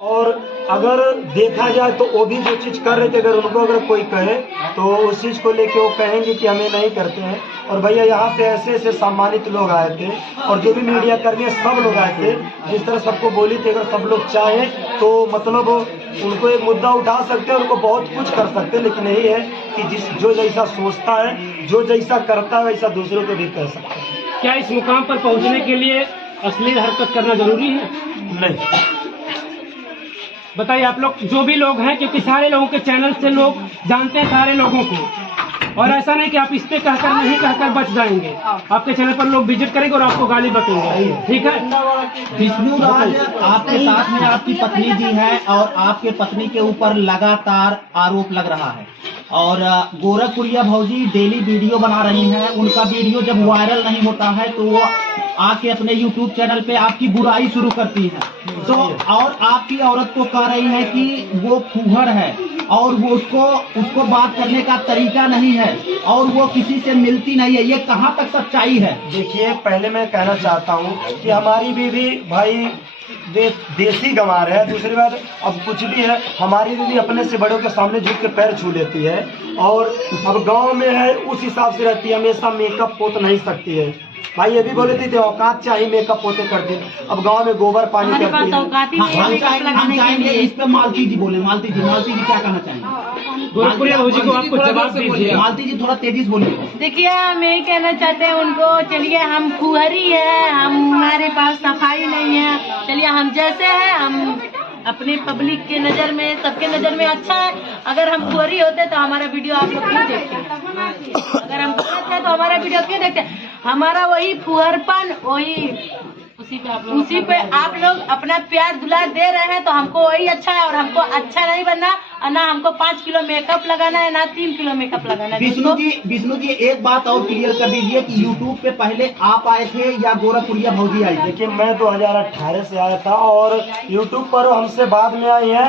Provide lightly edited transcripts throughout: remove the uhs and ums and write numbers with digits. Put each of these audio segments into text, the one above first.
और अगर देखा जाए तो वो भी जो चीज़ कर रहे थे, अगर उनको अगर कोई कहे तो उस चीज़ को लेके वो कहेंगे कि हमें नहीं करते हैं। और भैया यहाँ पे ऐसे ऐसे सम्मानित लोग आए थे और जो भी मीडिया कर्मी सब लोग आए थे, जिस तरह सबको बोली थी अगर सब लोग चाहें तो मतलब उनको एक मुद्दा उठा सकते हैं, उनको बहुत कुछ कर सकते हैं। लेकिन यही है कि जो जैसा सोचता है, जो जैसा करता है वैसा दूसरों को भी कर सकता है। क्या इस मुकाम पर पहुँचने के लिए अश्लील हरकत करना जरूरी है? नहीं। बताइए आप लोग, जो भी लोग हैं, क्योंकि सारे लोगों के चैनल से लोग जानते हैं सारे लोगों को, और ऐसा नहीं कि आप इस पे कहकर नहीं कहकर बच जाएंगे। आपके चैनल पर लोग विजिट करेंगे और आपको गाली बकेंगे, ठीक है? विष्णु राज आपके साथ में आपकी पत्नी जी है और आपके पत्नी के ऊपर लगातार आरोप लग रहा है और गोरखपुरिया भौजी डेली वीडियो बना रही हैं। उनका वीडियो जब वायरल नहीं होता है तो वो आके अपने YouTube चैनल पे आपकी बुराई शुरू करती है। तो और आपकी औरत को कह रही है कि वो फूहड़ है और वो उसको बात करने का तरीका नहीं है और वो किसी से मिलती नहीं है। ये कहाँ तक सच्चाई है? देखिए, पहले मैं कहना चाहता हूँ कि हमारी बीवी भाई देसी गंवार है। दूसरी बात, अब कुछ भी है, हमारी बीवी अपने से बड़ों के सामने झुक के पैर छू लेती है और अब गांव में है उस हिसाब से रहती है, हमेशा मेकअप पोत नहीं सकती है। भाई ये भी बोले थे औकात चाहिए मेकअप पोते करते, अब गांव में गोबर पानी करती है। हम चाहेंगे इस पे मालती जी बोले। मालती जी क्या कहना चाहेंगे? गोरखपुरिया भौजी को आपको जवाब दीजिए। मालती जी थोड़ा तेजी से बोलिए। देखिए, हम यही कहना चाहते हैं उनको, चलिए हम फुहरी है, हमारे पास सफाई नहीं है, चलिए हम जैसे हैं, हम अपने पब्लिक के नज़र में, सबके नज़र में अच्छा है। अगर हम फुहरी होते तो हमारा वीडियो आप लोग क्यों देखते? अगर हम गलत है तो हमारा वीडियो क्यों देखते? हमारा वही फुहरपन, वही उसी पे आप लोग अपना प्यार दुलार दे रहे हैं तो हमको वही अच्छा है। और हमको अच्छा नहीं बनना और ना हमको 5 किलो मेकअप लगाना है, ना 3 किलो मेकअप लगाना है। विष्णु जी एक बात और क्लियर कर दीजिए कि यूट्यूब पे पहले आप आए थे या गोरखपुरिया भौजी आई? देखिए, मैं 2018 से आया था और यूट्यूब पर हमसे बाद में आई है।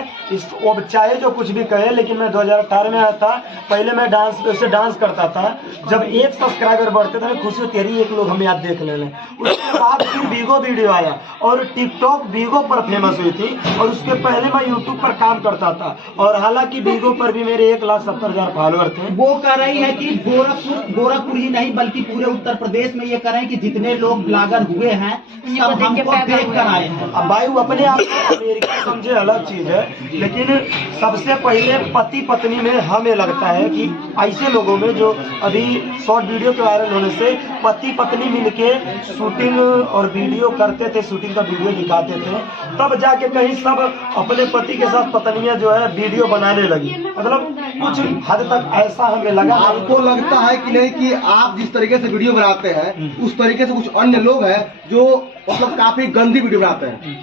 वो चाहे जो कुछ भी कहे, लेकिन मैं 2018 में आया था। पहले मैं डांस करता था। जब 1 सब्सक्राइबर बढ़ते थे खुशी होती है, एक लोग हमें याद देख ले। उसके बाद फिर बीगो वीडियो आया और टिकटॉक बीगो पर फेमस हुई थी और उसके पहले मैं यूट्यूब पर काम करता था। और हालांकि बीगो पर भी मेरे 1,70,000 फॉलोअर थे। वो कह रही है कि गोरखपुर ही नहीं बल्कि पूरे उत्तर प्रदेश में ये कह रहे हैं कि जितने लोग ब्लॉगर हुए हैं सब हमको देख कर आए हैं। अब भाई वो अपने आप को अमेरिका समझे अलग चीज है, लेकिन सबसे पहले पति पत्नी में हमें लगता है कि ऐसे लोगों में जो अभी शॉर्ट वीडियो के वायरल होने से पति पत्नी मिलके शूटिंग और वीडियो करते थे, शूटिंग का वीडियो दिखाते थे, तब जाके कहीं सब अपने पति के साथ पत्नियां जो है वीडियो बनाने लगी। मतलब कुछ हद तक ऐसा हमें लगा। आपको लगता है कि नहीं कि आप जिस तरीके से वीडियो बनाते हैं उस तरीके से कुछ अन्य लोग हैं जो मतलब काफी गंदी वीडियो बनाते हैं?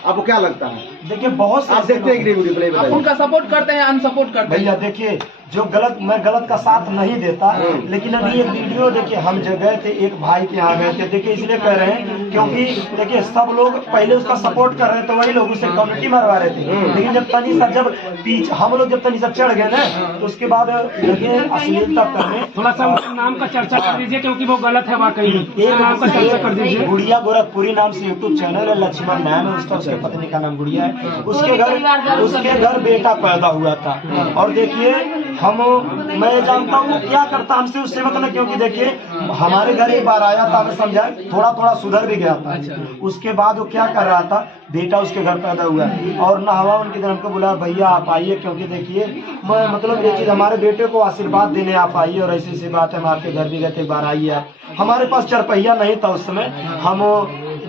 आपको क्या लगता है? देखिए, बहुत आप देखते हैं कि वीडियो प्ले बताइए। उनका सपोर्ट करते हैं अनसपोर्ट करते हैं? भैया देखिए, जो गलत, मैं गलत का साथ नहीं देता, लेकिन अभी एक वीडियो देखिए, हम जब गए थे एक भाई के यहाँ गए थे, देखिए इसलिए कह रहे हैं क्योंकि देखिए सब लोग पहले उसका सपोर्ट कर रहे थे, वही लोग उसे कम्युनिटी मरवा रहे थे। लेकिन जब तनी सा जब पीछे हम लोग जब तनी सा चढ़ गए ना तो उसके बाद लगे अश्लीलता करने। थोड़ा सा नाम का चर्चा कर दीजिए क्योंकि वो गलत है वाकई। एक नाम का चर्चा कर दीजिए। गुड़िया गोरखपुरी नाम से यूट्यूब चैनल है, लक्ष्मण नाम है उसका, उसके पत्नी का नाम गुड़िया है। उसके घर बेटा पैदा हुआ था। और देखिए, मैं जानता हूँ क्या करता, हमसे उससे मतलब, क्योंकि देखिए हमारे घर एक बार आया था, हमें समझा, थोड़ा सुधर भी गया था। उसके बाद वो क्या कर रहा था, बेटा उसके घर पैदा हुआ और नहवा उनके घर हमको बुलाया, भैया आप आइए, क्योंकि देखिए मैं मतलब ये चीज हमारे बेटे को आशीर्वाद देने आप आइए और ऐसी बात है, हम आपके घर भी गए थे, एक बार आइए आप। हमारे पास चरपहिया नहीं था उस समय। हम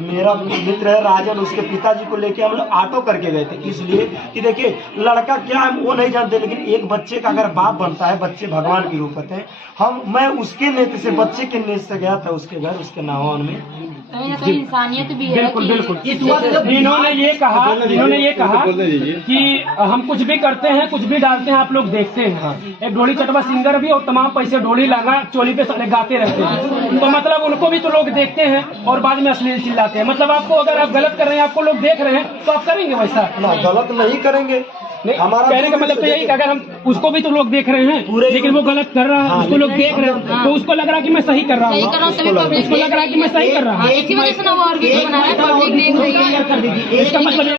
मेरा मित्र है राजन, उसके पिताजी को लेके हम लोग ऑटो करके गए थे, इसलिए कि देखिए लड़का क्या है वो नहीं जानते, लेकिन एक बच्चे का अगर बाप बनता है, बच्चे भगवान की रूप होते हैं। मैं उसके नेत से, बच्चे के नेत से गया था उसके घर, उसके नाहवान में। इंसानियत भी है। बिल्कुल बिल्कुल। इन्होंने ये कहा कि हम कुछ भी करते हैं, कुछ भी डालते हैं, आप लोग देखते हैं। एक ढोली चटवा सिंगर भी और तमाम पैसे ढोली लगा चोली पे गाते रहते हैं, तो मतलब उनको भी तो लोग देखते हैं और बाद में अश्लील चिल्लाते हैं। मतलब आपको, अगर आप गलत कर रहे हैं, आपको लोग देख रहे हैं, तो आप करेंगे वैसा? ना, गलत नहीं करेंगे। हमारा कहने का मतलब तो यही कि अगर हम उसको भी तो लोग देख रहे हैं, लेकिन वो गलत कर रहा है, उसको लोग देख रहे हैं, तो उसको लग रहा है कि मैं सही कर रहा हूँ, उसको लग रहा है कि मैं सही कर रहा हूँ। इसी वजह से ना वो और वीडियो बना रहा है, पब्लिक देख रही है। इसका मतलब